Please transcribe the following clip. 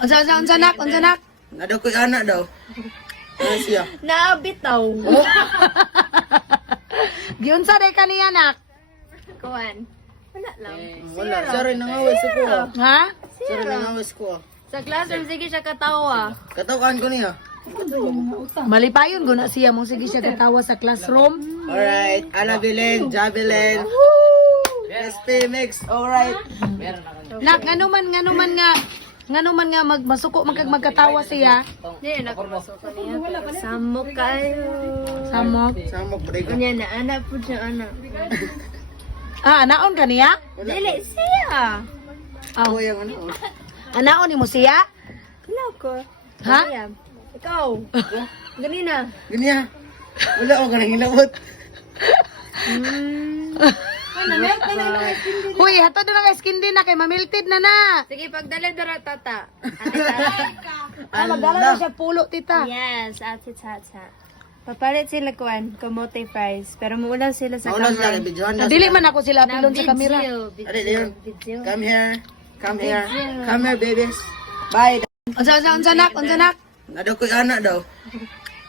Unsa nak? Nadokoy anak daw. Ano siya? Naabitaw. Giunsa day kaniya nak? Kuan. Wala lang. Wala. Siya rin nangawis ko. Ha? Siya rin nangawis ko. Sa classroom, sige siya katawa. Katawakan ko niya. Malipayon guna siya mo sige siya katawa sa classroom. Alright. Alabilin, Jabilin. SP mix. Alright. Nak nganuman nga masuko magkatawa siya. Hindi, nakapasok niya. Samok kayo. Samok. Samok break. Kanya na, anak po siya, anak. Ah, anaon kaniya? Dili siya. Ako yung ano. Anaon ni mo siya? Kala ko. Ha? Ayan. Ikaw. Ganina. Ganyan. Wala ako ganang ilabot. Hoy, hatod na nga skin din na kay mamilted na na. Sige, pagdala dara tata. Magdala na siya pulo tita. Yes, ate tata. Papalit sila kuan, kamote fries. Pero maulan sila sa Maulan sila, camera. videohan na Dili sila. man ako sila pilon sa kamera. Ate, there. Video. Come here. Come here. Come here, babies. Bye. Unsa nak? Nadokoy anak daw.